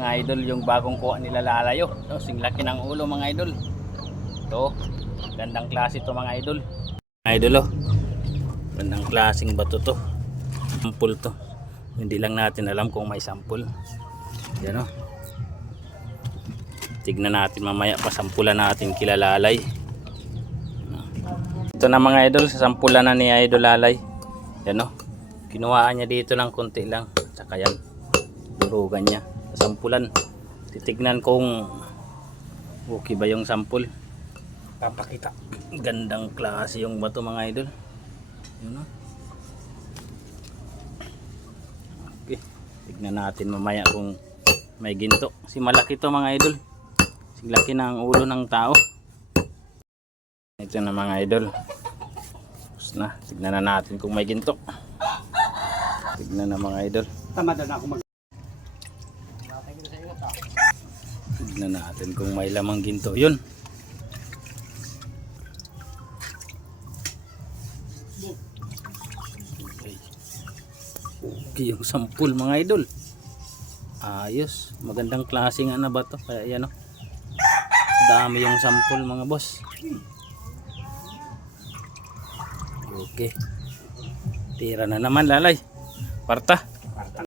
Mga idol, yung bagong kuha nila lalayo. So, singlaki ng ulo mga idol. Ito, gandang klase to mga idol. Mga idol oh, gandang klaseng bato to. Sample to. Hindi lang natin alam kung may sample. Yan oh. Tignan natin mamaya, pasampulan natin kilalalay. Ito na mga idol, sasampulan na ni Idol Lalay. Yan oh. Kinuhaan niya dito lang konti lang. Saka yan, durugan niya. Sampulan. Titignan kung okay ba yung sample. Papakita. Gandang klase yung bato mga idol. Yun o. Okay. Tignan natin mamaya kung may ginto. Si malaki to mga idol. Laki ng ulo ng tao. Ito na mga idol. Tapos na. Tignan na natin kung may ginto. Tignan na mga idol. Tamad na ako mag... Tignan natin kung may lamang ginto. Yun. Okay. Okay yung sampul mga idol. Ayos. Magandang klase nga na ba to? Kaya yan o. Dami yung sampul mga boss. Okay. Tira na naman lalay. Parta.